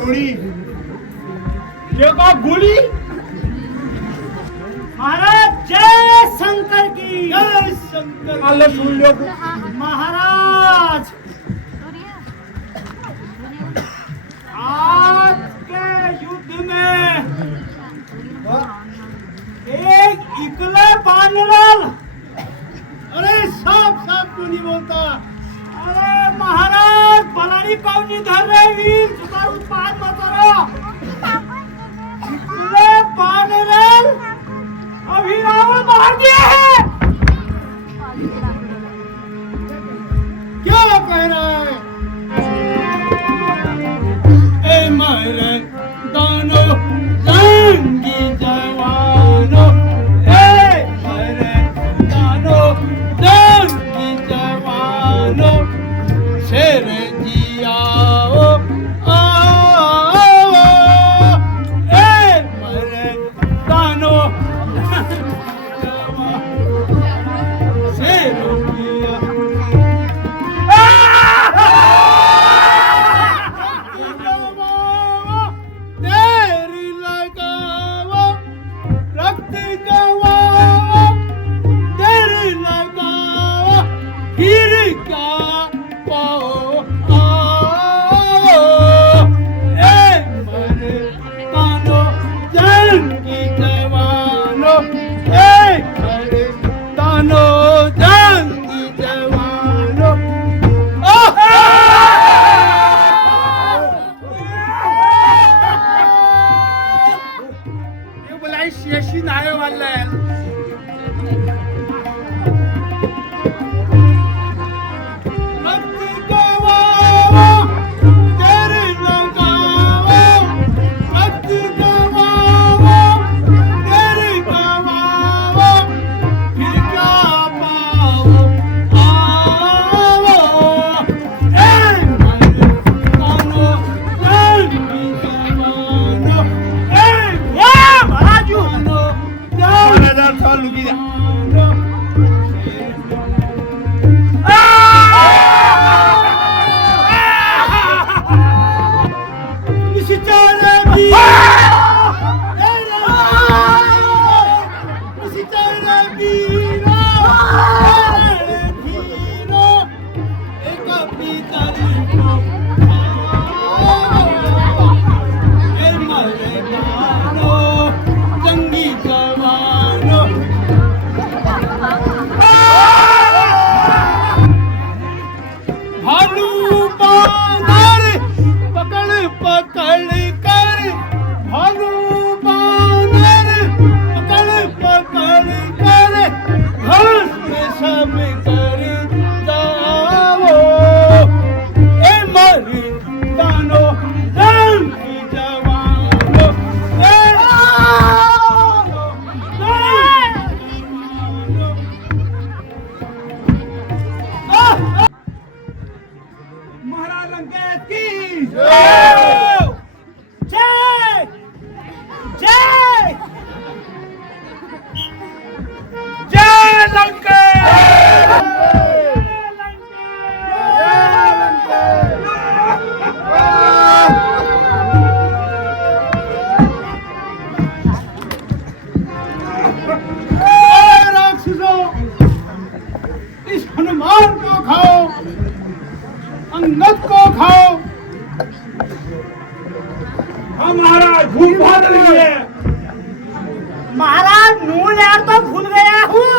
होळी का गोली। महाराज जय शंकर की जय शंकर। आलं सुन लो महाराज। आज के युद्ध में एक इकले बानरल। अरे साफ साफ क्यों नहीं बोलता। अरे महाराज बलानी कौनी धर रहे वीर सुधार उत्पाद मत करो। इकले बानरल अभी रावण मार दिया है। क्या कह रहा है। ए मेरे दानो जंगी जवानो, ए मेरे दानो जंगी जवानो, शेर जी आओ आओ, ए मेरे दानो शेर जी आओ। तेरी लगाओ रक्त गवाओ, तेरी लगाओ फिर क्या पाओ आओ, ए मेरे दानो जंगी जवानो, ए मेरे दानो जंगी जवानो। ये बोलाई शेषी नाय वाला है। रक्त गवाओ तेरे लगाओ, रक्त गवाओ तेरे गवाओ, फिर क्या पाओ आओ, ए मेरे दानो जंगी जवानो, ए महाराज महाराज चालू किया। जंगी जवानो भालू बांधर पकड़ पकड़ कर, भालू बांधर पकड़ पकड़ कर, घास में सब कर जाओ, ए मरी दानो जंगी जवानो, ए महाराज लंकेश की जय जय जय लंकेश। राक्षसों इस हनुमान को खाओ, अंगद को खाओ। हमारा भूख बहुत लगी है। महाराज नून यार तो भूल गया हूँ।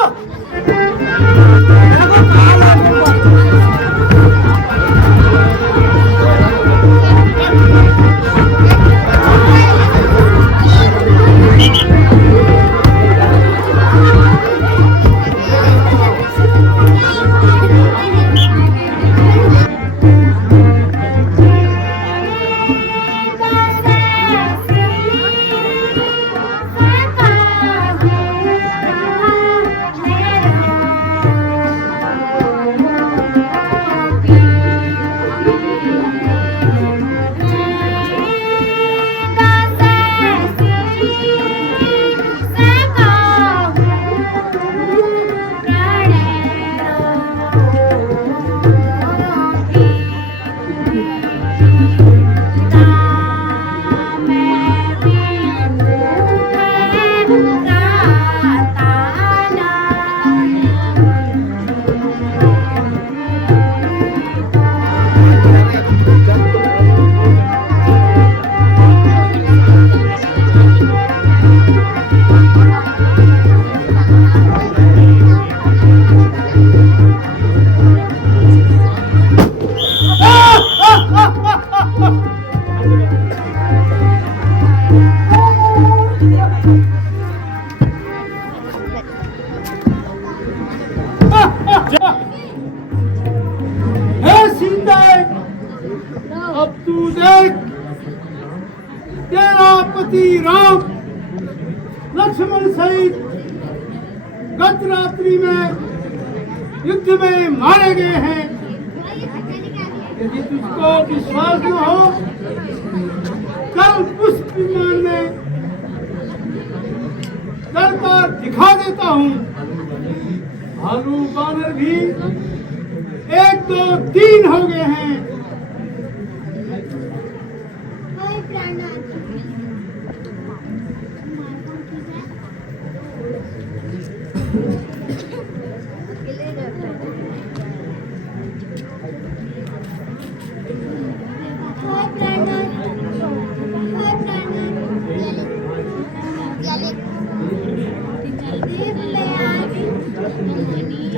अब तू देख, तेरा पति राम लक्ष्मण सहित गत रात्रि में युद्ध में मारे गए हैं। यदि तुझको विश्वास न हो, कल पुष्प विमान में चलकर दिखा देता हूँ। भालू बानर भी 1 2 3 हो गए हैं।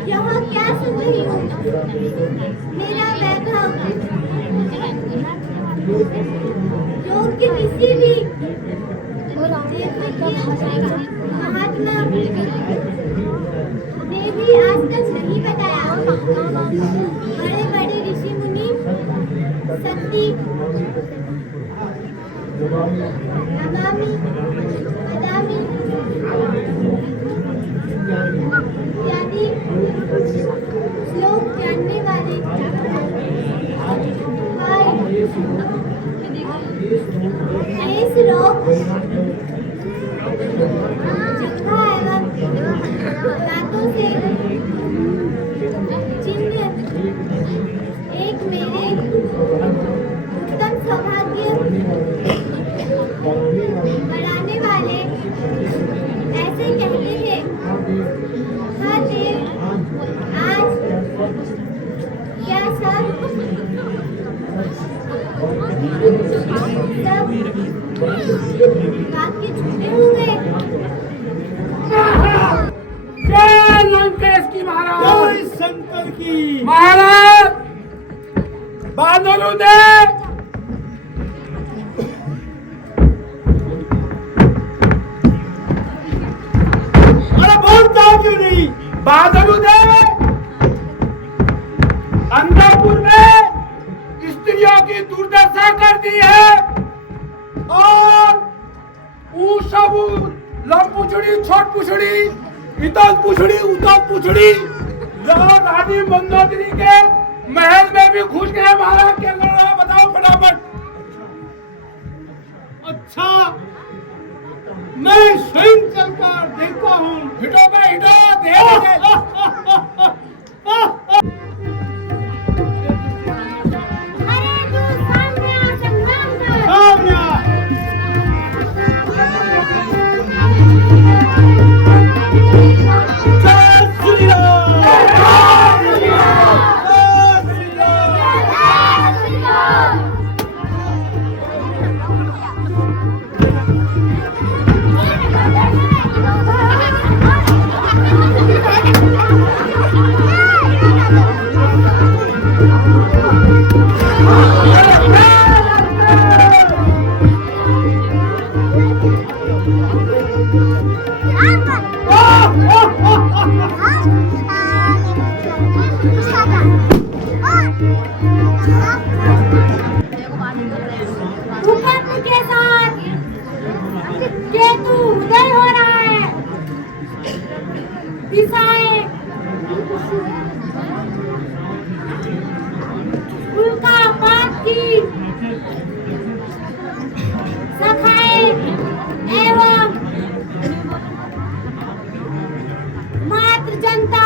यहाँ क्या सुन रही हूँ? मेरा वैभव योग के किसी भी महात्मा ने भी आज तक नहीं बताया। बड़े बड़े ऋषि मुनि सती नमामि वदामि इत्यादि श्लोक जानने वाले इस रोग जगह एवं दांतों से चिन्ह एक मेरे उत्तम सौभाग्य बढ़ाने वाले ऐसे कहते थे। हाँ देव, आज क्या सब वाक्य झूठे हो गए? जय लंकेश की महाराज। जय शंकर की। महाराज बादलों ने अरे बोलता क्यों नहीं? बादलों ने अंधापुर में स्त्रियों की दुर्दशा कर दी है और वो सब लंब पुछड़ी, छोट पुछड़ी, इतन पुछड़ी, उतन पुछड़ी रानी मंदोदरी के महल में भी घुस गए। महाराज क्या लड़ा बताओ फटाफट। अच्छा, मैं स्वयं चलकर देखता हूँ। हिटो पे हिटो, देख अरे तू सामने आ, संग्राम कर। सामने आ। जय श्री राम। जय श्री राम। जय श्री राम। भूकंप के साथ केतु उदय हो रहा है। दिशाएं उल्कापात की शाखाएं एवं मात्र जनता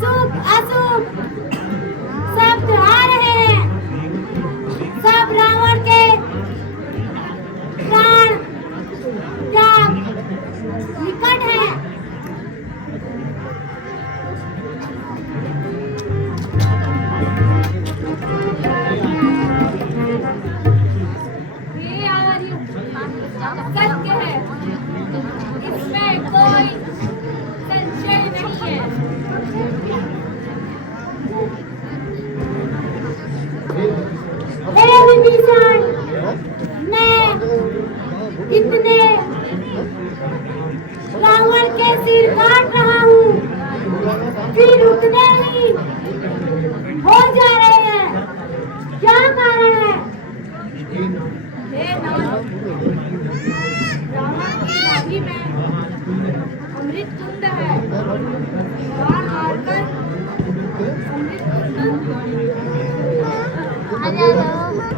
शुभ अशुभ शब्द आ रहे हैं। सब रावण के प्राण त्याग निकट है। सत्य है, इसमें कोई संशय नहीं है।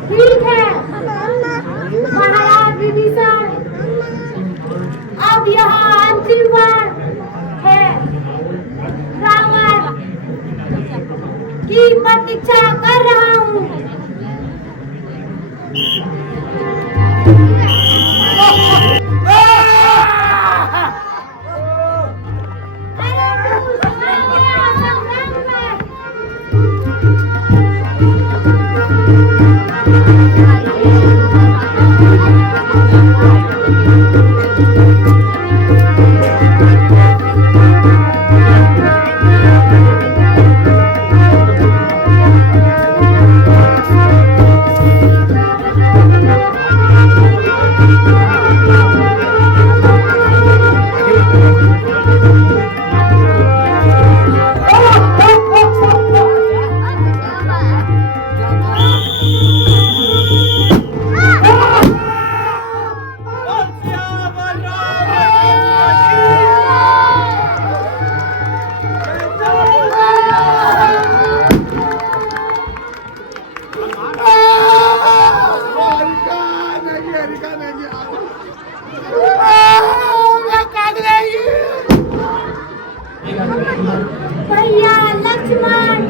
ठीक है महाराज विभीषण, अब यहाँ अंतिम बार है। रावण की प्रतीक्षा कर रहा हूँ। भैया लक्ष्मण,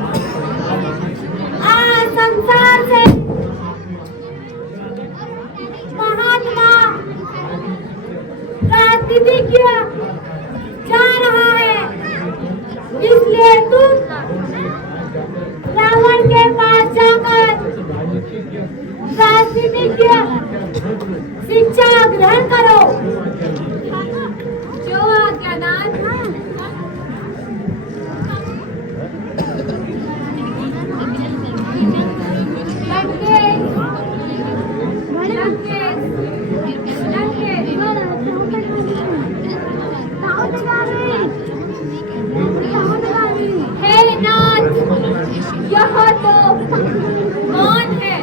आज संसार से महात्मा राजनीतिज्ञ जा रहा है, इसलिए तुम रावण के पास जाकर राजनीतिज्ञ शिक्षा ग्रहण करो। जो आज्ञानाथ हे नाथ, यह तो कौन है?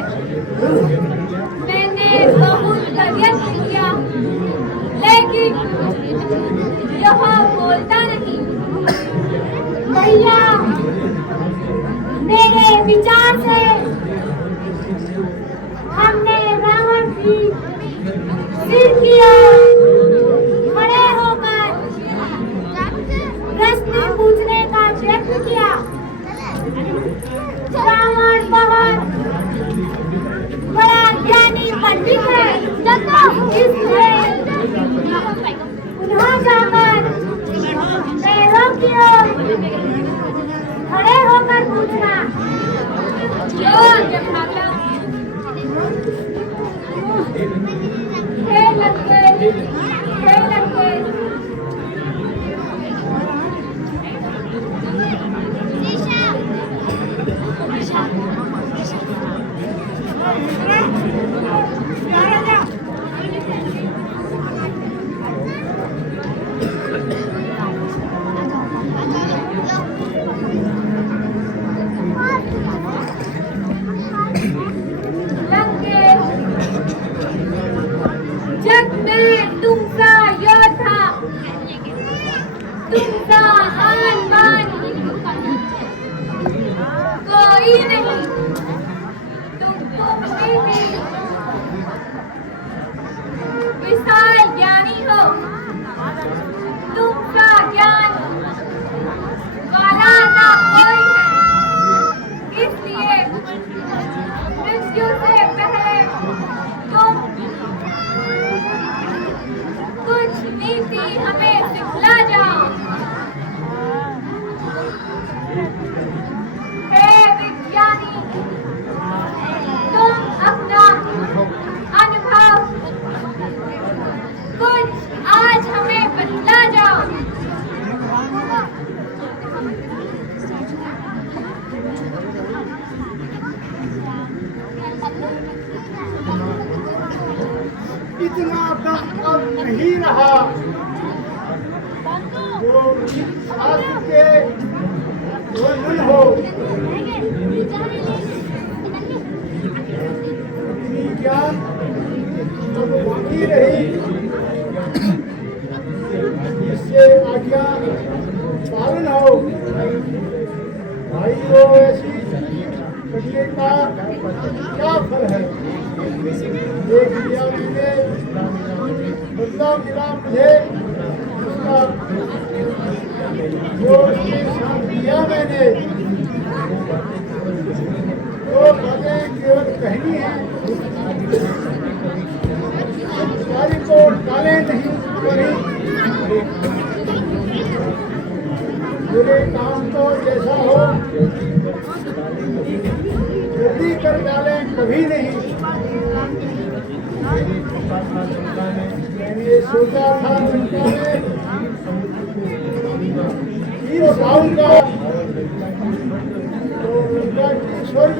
मैंने बहुत प्रयत्न किया लेकिन यह बोलता नहीं। भैया, मेरे विचार से हमने रावण की सिर किया खड़े होकर प्रश्न पूछने का प्रयत्न किया। रावण बहुत बड़ा ज्ञानी पंडित है, इसलिए पुनः जाकर पैरों की ओर खड़े होकर पूछना। हे लंके, जग में तुमसा योद्धा, तुमसा आन-बान कोई नहीं। तुम विशाल ज्ञानी हो, तुमसा ज्ञान वाला ना कोई है, इसलिए मृत्यु से पहले तुम कुछ नीति हमें सिखला जाओ। हे विज्ञानी, तुम अपना अनुभव कुछ आज हमें बतला जाओ। इतना अब नहीं रहा जो शास्त्र के वर्णन हो। इतनी ज्ञान अब बाकी रही, इससे आज्ञा पालन हो। भाई वो ऐसी करने का क्या फल है? देख लिया मैंने, बदला मिला मुझे उसका, जो उसके साथ किया मैंने, तो बातें केवल कहनी है, सारी को टाले नहीं करी। मेरे काम तो जैसा हो जल्दी कर डाले, कभी नहीं। मैंने सोचा था लंका में वीर जाऊंगा तो लंका की स्वर्ग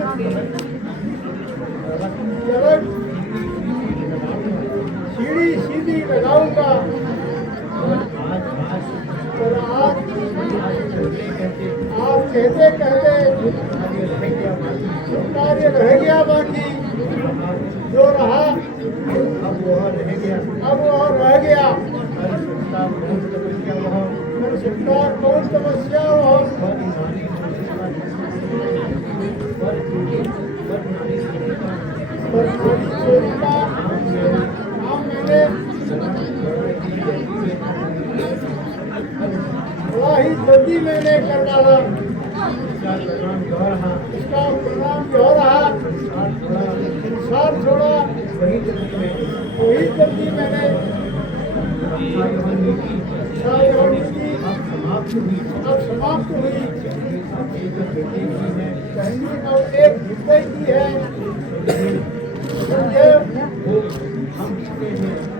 सीढ़ी सीधी लगाऊंगा, पर आज आप कहते कहते कार्य रह गया बाकी, जो रहा अब वह रह गया। पर सरकार कौन समस्या हो, पर चोरी का काम मैंने वही जल्दी मैंने कर डाला, इसका परिणाम जो रहा, संसार छोड़ा, वही जल्दी मैंने अब समाप्त हुई। कहने का एक हृदय की है,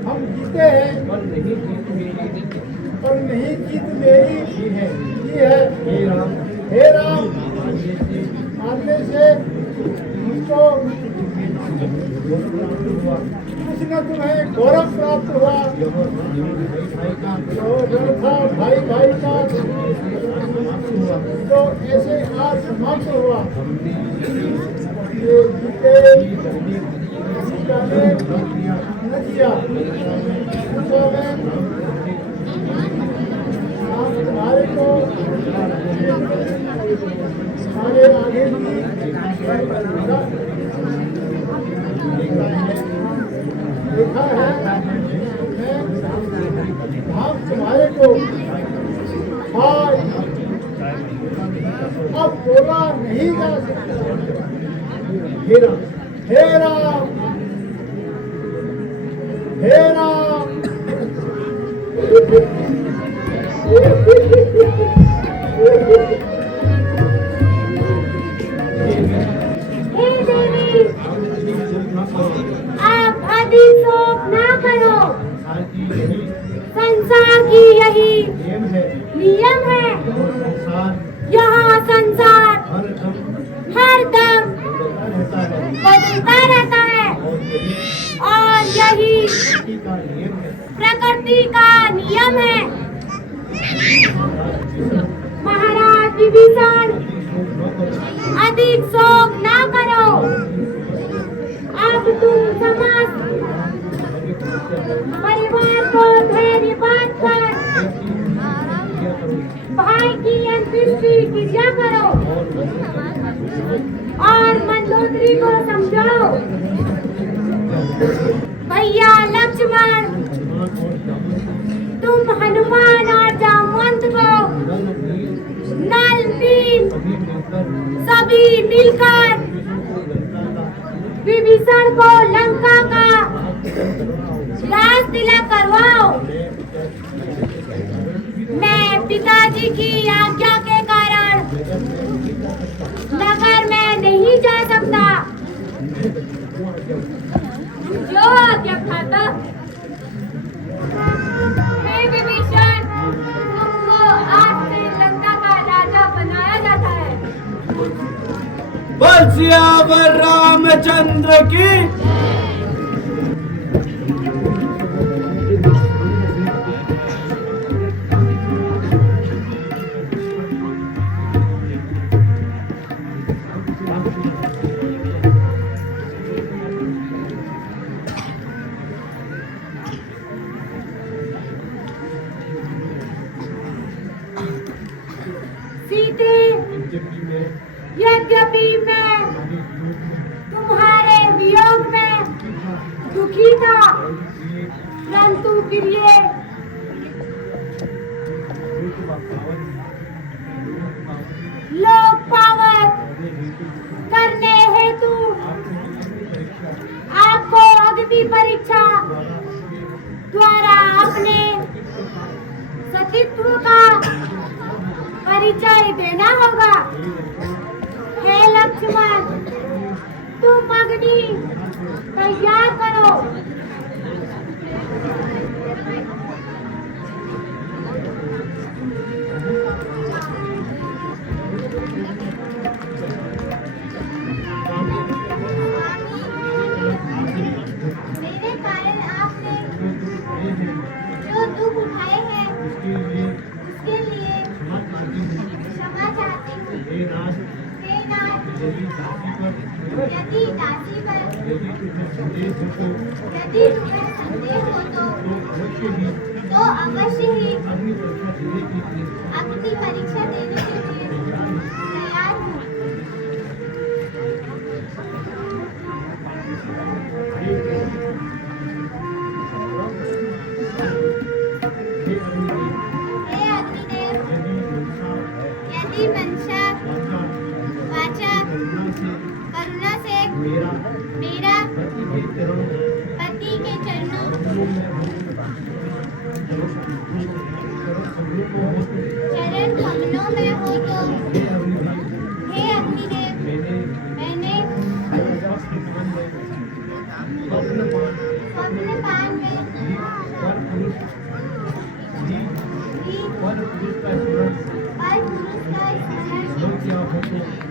हम जीते हैं पर नहीं जीत मेरी ही है। हे राम, मारने से मुझको कुछ न तुम्हें गौरव प्राप्त हुआ, जो डर था भाई भाई का, तो ऐसे आज समाप्त हुआ। ये जीते न किया, तुम्हारे को हमारे आगे भी देखा है, हम तुम्हारे को अब बोला नहीं जा सकता। हे राम, हे राम, हे राम। आप अधिक शोक ना करो, संसार की यही नियम है। यहाँ संसार हर दम बदलता रहता है और यही प्रकृति का नियम है। महाराज विभीषण, अधिक शोक ना करो। अब तुम समस्त परिवार को धैर्य बांधकर भाई की अंत्येष्टि क्रिया करो और मंदोदरी को समझाओ। भैया लक्ष्मण, तुम हनुमान और जामवंत को नल नील सभी मिलकर विभीषण को लंका का राज दिला करवाओ। मैं पिताजी की आज्ञा के कारण नगर में नहीं जा सकता। जो आज्ञा खाता। हे विभीषण, तुमको आज से लंका का राजा बनाया जाता है। बोल सियावर रामचंद्र की। सीते, यद्यपि मैं तुम्हारे वियोग में दुखी था, परंतु प्रिय लोक पावक करने हेतु आपको अग्नि परीक्षा द्वारा अपने सतीत्व का परिचय देना होगा। हे लक्ष्मण, तुम अग्नि तैयार करो। मेरे कारण आपने जो दुख उठाए हैं उसके लिए क्षमा चाहती हूँ। हे नाथ, यदि दासी पर यदि तुम्हें संदेह हो तो अवश्य ही अग्नि परीक्षा देने के लिए तैयार हूँ। हे अग्निदेव, यदि मंशा वाचा करुणा से मेरा पति के चरणों चरण कमलों में हो तो हे अग्निदेव, मैंने स्वप्नपान में पर पुरुष का स्मरण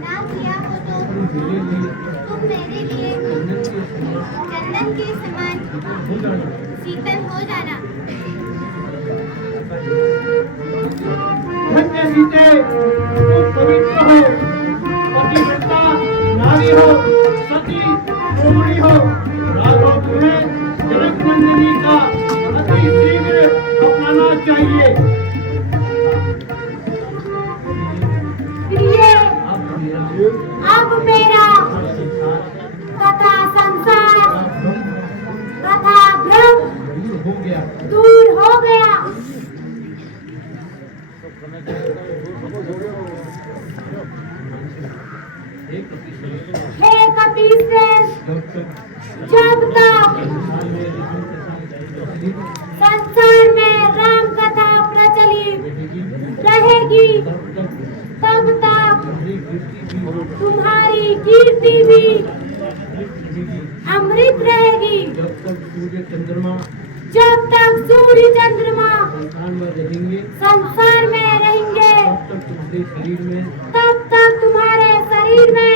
ना किया हो तो तुम मेरे लिए चंदन के समान शीतल हो जाना। धन्य सीते, तुम पवित्र हो, पतिव्रता नारी हो, सती रोहिणी हो। राघव, तुम्हें जनक नंदिनी का अति शीघ्र अपनाना चाहिए। प्रिय, अब मेरा तथा संसार तथा भ्रम दूर हो गया। हे कपीश्रेष्ठ, जब तक संसार में राम कथा प्रचलित रहेगी तब तक तुम्हारी कीर्ति भी अमृत रहेगी। जब तक सूर्य चंद्रमा संसार में रहेंगे तब तक तुम्हारे शरीर में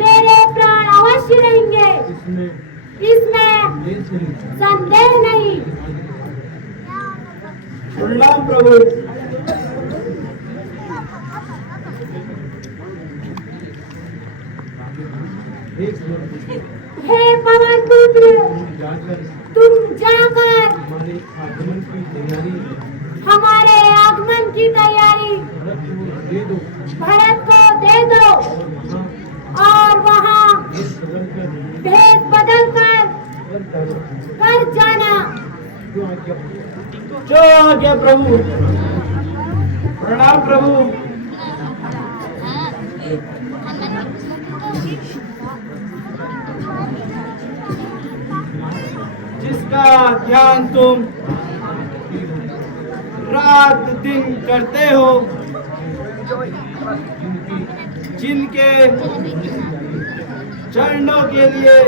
मेरे प्राण अवश्य रहेंगे, इसमें संदेह नहीं। प्रणाम प्रभु। हे पवन पुत्र, तुम जाकर हमारे आगमन की तैयारी भरत को दे दो और वहाँ भेद बदल कर जाना। जो आज्ञा प्रभु। प्रणाम प्रभु। जिसका ध्यान तुम रात दिन करते हो, जिनके चरणों के लिए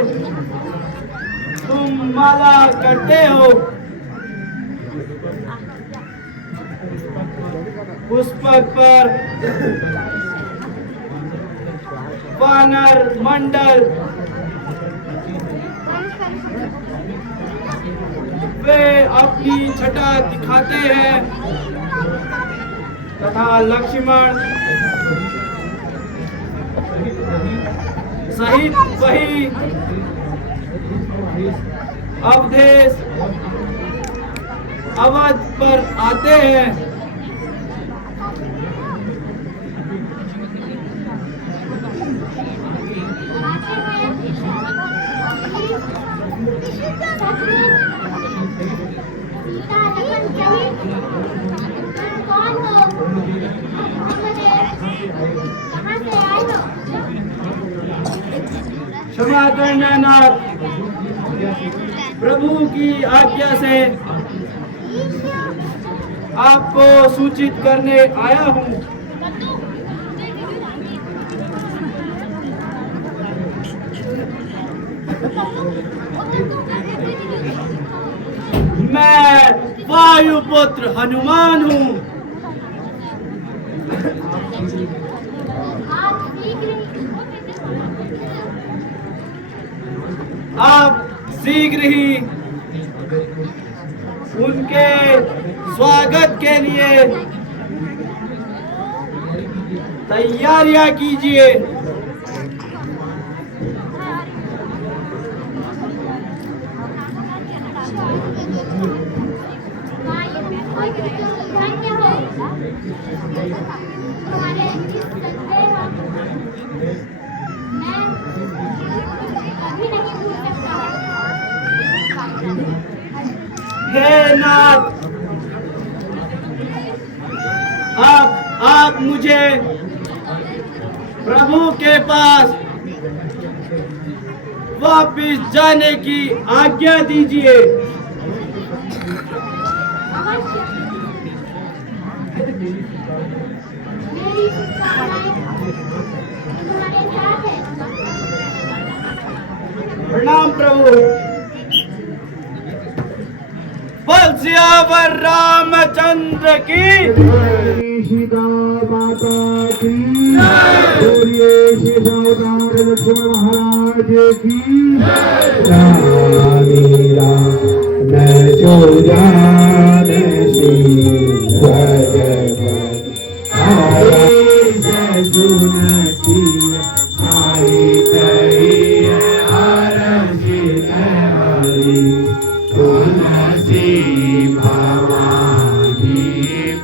तुम माला करते हो, पुष्पक पर वानर मंडल वे अपनी छटा दिखाते हैं तथा लक्ष्मण सहित वही अवधेश अवध पर आते हैं। कहाँ से आए हो? क्षमा करना नाथ, प्रभु की आज्ञा से आपको सूचित करने आया हूँ। मैं वायुपुत्र हनुमान हूँ। आप शीघ्र ही उनके स्वागत के लिए तैयारियां कीजिए। तुम्हारे इस संदेह मैं अभी नहीं भूल सकता। हे नाथ, आप मुझे प्रभु के पास वापिस जाने की आज्ञा दीजिए। अवश्य मेरी शुभकामनाएं तुम्हारे साथ है। प्रणाम प्रभु। बोल सियावर रामचंद्र की। सीता माता की बोलिए श्री सावधान लक्ष्मण महाराज की रामीरा मैं जो जान सी सुनती आई कही आरजी तुलसी भवानी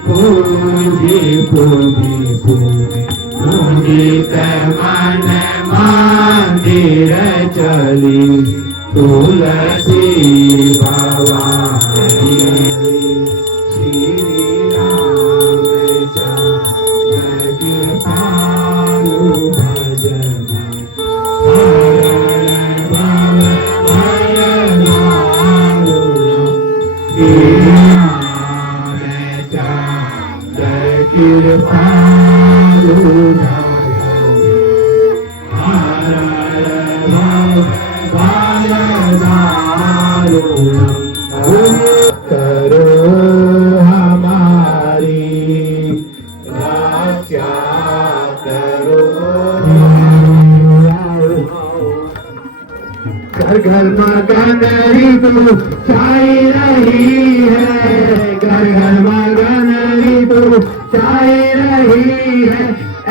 पूजी पूजी पूजी पूजित मन मंदिर चली तुलसी भवानी श्री राम जगत पालु भजन करो हमारी रक्षा करो। घर घर मगन ऋतु छाई रही है, घर घर मगन ऋतु छाई रही है,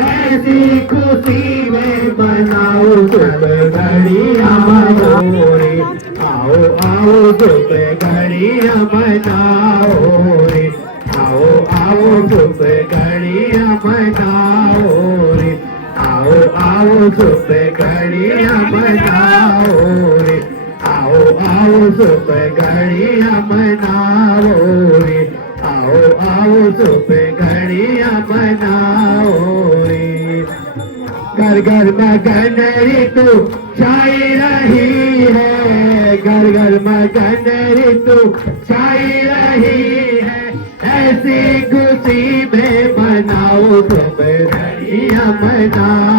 ऐसी खुशी में मनाओ तुम घड़िया मनाओ रे, आओ आओ तुम घड़िया मनाओ रे, आओ आओ तुम घड़िया मनाओ रे, आओ आओ तुम घड़िया मनाओ रे, आओ आओ तुम घड़िया मनाओ रे, आओ आओ तुम घड़िया मनाओ रे। घर घर मगन ऋतु छाई रही है, घर घर मगन ऋतु छाई रही है, ऐसी खुशी में मनाओ तुम घड़िया मनाओ